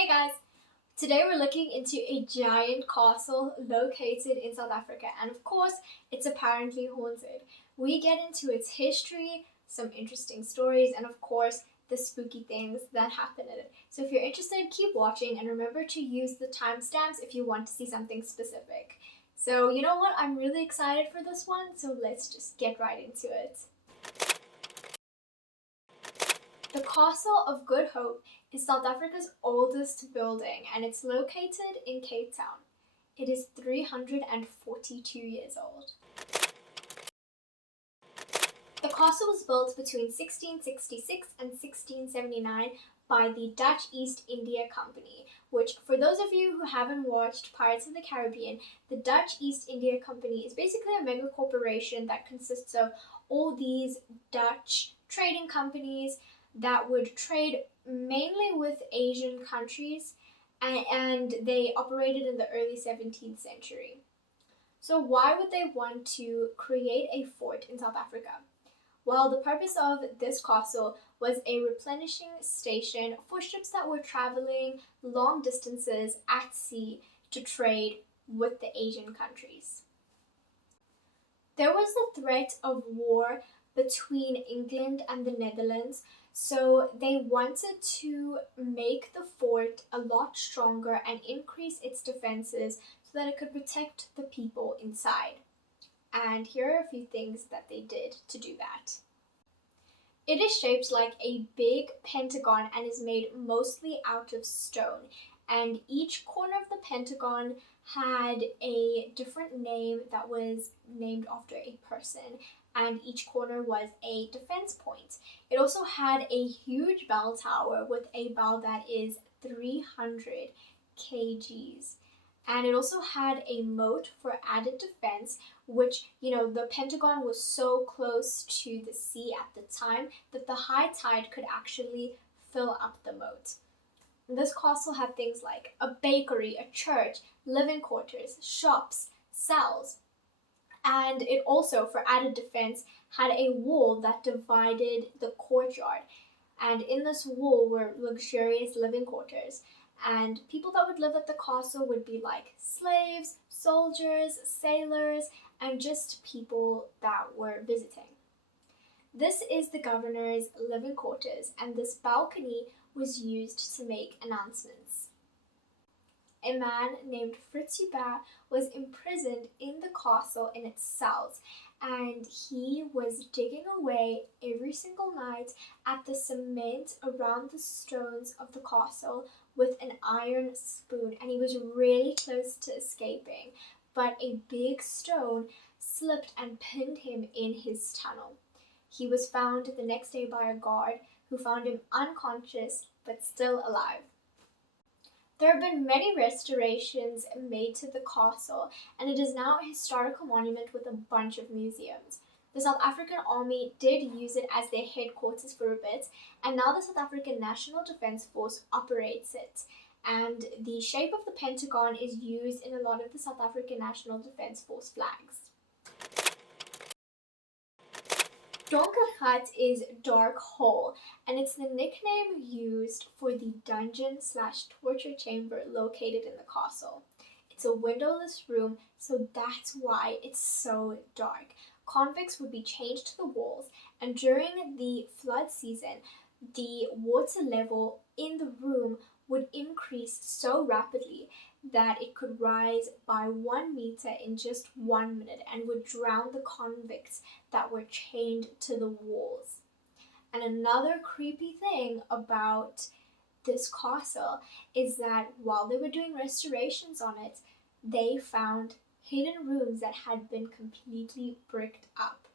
Hey guys! Today we're looking into a giant castle located in South Africa, and of course, it's apparently haunted. We get into its history, some interesting stories, and of course, the spooky things that happen in it. So if you're interested, keep watching and remember to use the timestamps if you want to see something specific. So you know what? I'm really excited for this one, so let's just get right into it. The Castle of Good Hope is South Africa's oldest building and it's located in Cape Town. It is 342 years old. The castle was built between 1666 and 1679 by the Dutch East India Company, which, for those of you who haven't watched Pirates of the Caribbean, the Dutch East India Company is basically a mega corporation that consists of all these Dutch trading companies that would trade mainly with Asian countries, and they operated in the early 17th century. So why would they want to create a fort in South Africa? Well, the purpose of this castle was a replenishing station for ships that were traveling long distances at sea to trade with the Asian countries. There was the threat of war between England and the Netherlands, so they wanted to make the fort a lot stronger and increase its defenses so that it could protect the people inside. And here are a few things that they did to do that. It is shaped like a big pentagon and is made mostly out of stone. And each corner of the pentagon had a different name that was named after a person, and each corner was a defense point. It also had a huge bell tower with a bell that is 300 kgs. And it also had a moat for added defense, which, the Pentagon was so close to the sea at the time that the high tide could actually fill up the moat. This castle had things like a bakery, a church, living quarters, shops, cells, and it also, for added defense, had a wall that divided the courtyard. And in this wall were luxurious living quarters. And people that would live at the castle would be like slaves, soldiers, sailors, and just people that were visiting. This is the governor's living quarters, and this balcony was used to make announcements. A man named Fritz Huber was imprisoned in the castle in its cells, and he was digging away every single night at the cement around the stones of the castle with an iron spoon, and he was really close to escaping, but a big stone slipped and pinned him in his tunnel. He was found the next day by a guard who found him unconscious but still alive. There have been many restorations made to the castle, and it is now a historical monument with a bunch of museums. The South African Army did use it as their headquarters for a bit, and now the South African National Defence Force operates it. And the shape of the Pentagon is used in a lot of the South African National Defence Force flags. Donker Gat is dark hole, and it's the nickname used for the dungeon/torture chamber located in the castle. It's a windowless room, so that's why it's so dark. Convicts would be chained to the walls, and during the flood season, the water level in the room would increase so rapidly that it could rise by 1 meter in just 1 minute and would drown the convicts that were chained to the walls. And another creepy thing about this castle is that while they were doing restorations on it, they found hidden rooms that had been completely bricked up.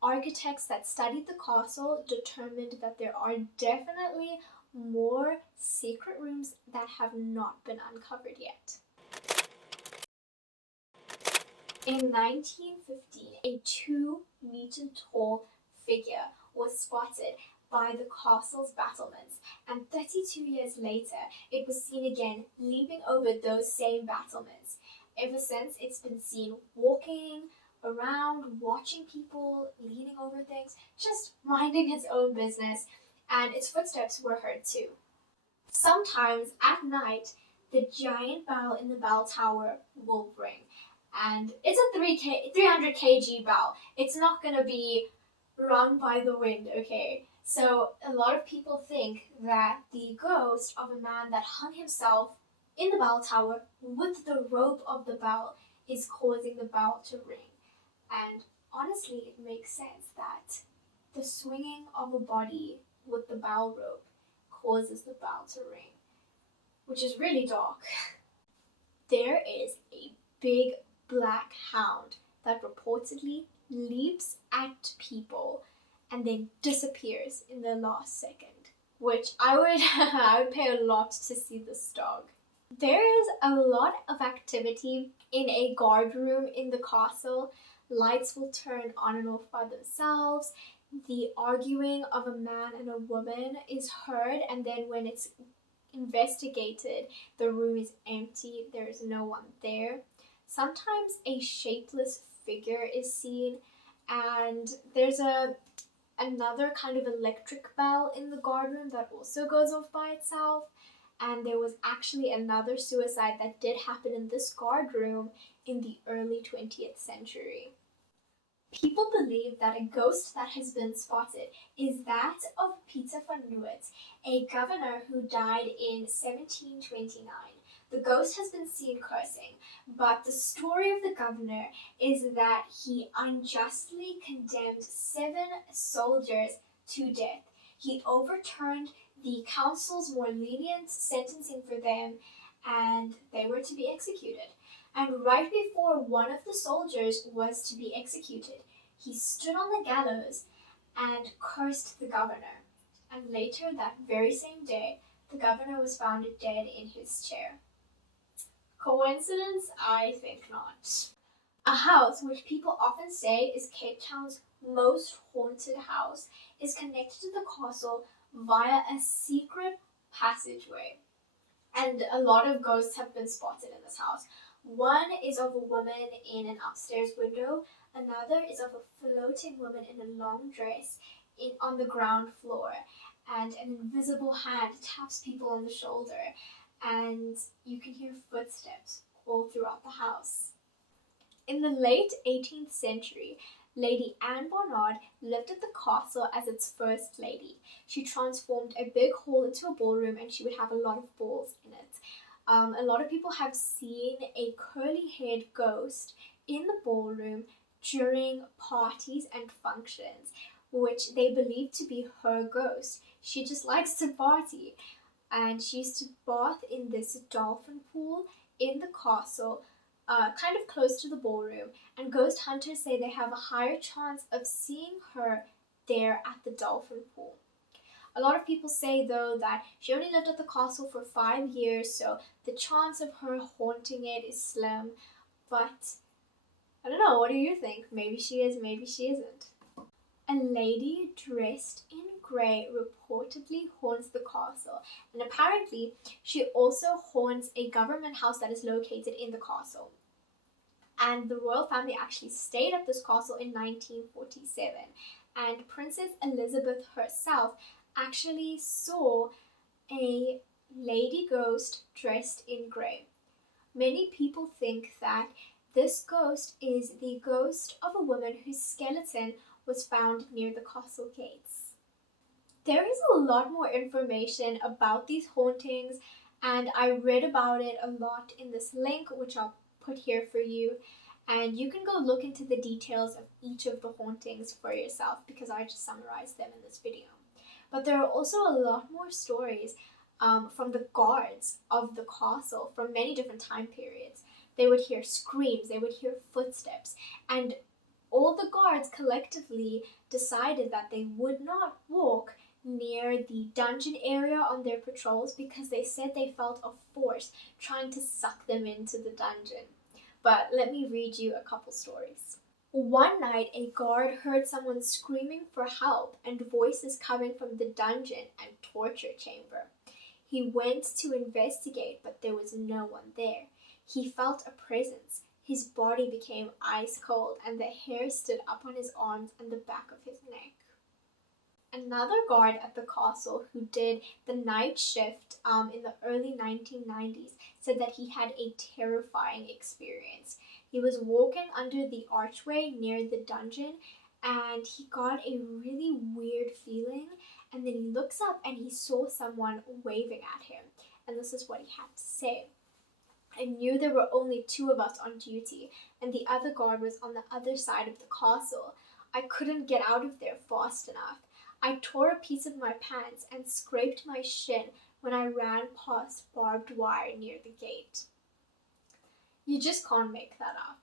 Architects that studied the castle determined that there are definitely more secret rooms that have not been uncovered yet. In 1915, a 2-meter tall figure was spotted by the castle's battlements, and 32 years later, it was seen again leaping over those same battlements. Ever since, it's been seen walking around, watching people, leaning over things, just minding its own business, and its footsteps were heard too. Sometimes at night, the giant bell in the bell tower will ring. And it's a 300 kg bell. It's not going to be run by the wind, okay? So a lot of people think that the ghost of a man that hung himself in the bell tower with the rope of the bell is causing the bell to ring. And honestly, it makes sense that the swinging of a body with the bell rope causes the bell to ring, which is really dark. There is a big black hound that reportedly leaps at people and then disappears in the last second, which I would pay a lot to see this dog. There is a lot of activity in a guard room in the castle. Lights will turn on and off by themselves. The arguing of a man and a woman is heard, and then when it's investigated, the room is empty, there is no one there. Sometimes a shapeless figure is seen, and there's another kind of electric bell in the guard room that also goes off by itself. And there was actually another suicide that did happen in this guard room in the early 20th century. People believe that a ghost that has been spotted is that of Pieter van Noodt, a governor who died in 1729. The ghost has been seen cursing, but the story of the governor is that he unjustly condemned 7 soldiers to death. He overturned the council's more lenient sentencing for them, and they were to be executed. And right before one of the soldiers was to be executed, he stood on the gallows and cursed the governor. And later that very same day, the governor was found dead in his chair. Coincidence? I think not. A house which people often say is Cape Town's most haunted house is connected to the castle via a secret passageway. And a lot of ghosts have been spotted in this house. One is of a woman in an upstairs window. Another is of a floating woman in a long dress on the ground floor. And an invisible hand taps people on the shoulder. And you can hear footsteps all throughout the house. In the late 18th century, Lady Anne Barnard lived at the castle as its first lady. She transformed a big hall into a ballroom, and she would have a lot of balls in it. A lot of people have seen a curly-haired ghost in the ballroom during parties and functions, which they believe to be her ghost. She just likes to party, and she used to bath in this dolphin pool in the castle, kind of close to the ballroom, and ghost hunters say they have a higher chance of seeing her there at the dolphin pool. A lot of people say, though, that she only lived at the castle for 5 years, so the chance of her haunting it is slim. But I don't know, what do you think? Maybe she is, maybe she isn't. A lady dressed in grey reportedly haunts the castle, and apparently she also haunts a government house that is located in the castle. And the royal family actually stayed at this castle in 1947, and Princess Elizabeth herself actually saw a lady ghost dressed in grey. Many people think that this ghost is the ghost of a woman whose skeleton was found near the castle gates. There is a lot more information about these hauntings, and I read about it a lot in this link, which I'll put here for you, and you can go look into the details of each of the hauntings for yourself because I just summarized them in this video. But there are also a lot more stories from the guards of the castle from many different time periods. They would hear screams, they would hear footsteps, and all the guards collectively decided that they would not walk near the dungeon area on their patrols because they said they felt a force trying to suck them into the dungeon. But let me read you a couple stories. One night, a guard heard someone screaming for help and voices coming from the dungeon and torture chamber. He went to investigate, but there was no one there. He felt a presence. His body became ice cold, and the hair stood up on his arms and the back of his neck. Another guard at the castle who did the night shift in the early 1990s said that he had a terrifying experience. He was walking under the archway near the dungeon and he got a really weird feeling, and then he looks up and he saw someone waving at him, and this is what he had to say. I knew there were only two of us on duty, and the other guard was on the other side of the castle. I couldn't get out of there fast enough. I tore a piece of my pants and scraped my shin when I ran past barbed wire near the gate. You just can't make that up.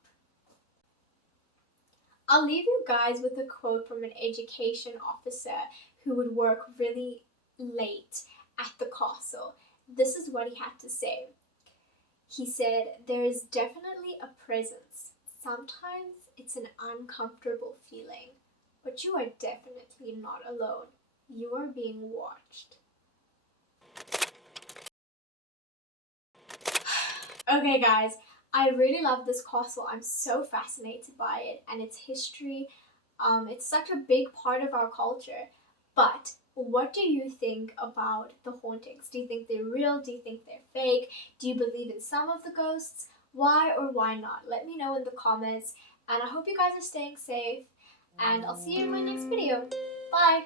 I'll leave you guys with a quote from an education officer who would work really late at the castle. This is what he had to say. He said, "There is definitely a presence. Sometimes it's an uncomfortable feeling, but you are definitely not alone. You are being watched." Okay guys, I really love this castle. I'm so fascinated by it and its history. It's such a big part of our culture. But what do you think about the hauntings? Do you think they're real? Do you think they're fake? Do you believe in some of the ghosts? Why or why not? Let me know in the comments. And I hope you guys are staying safe. And I'll see you in my next video. Bye!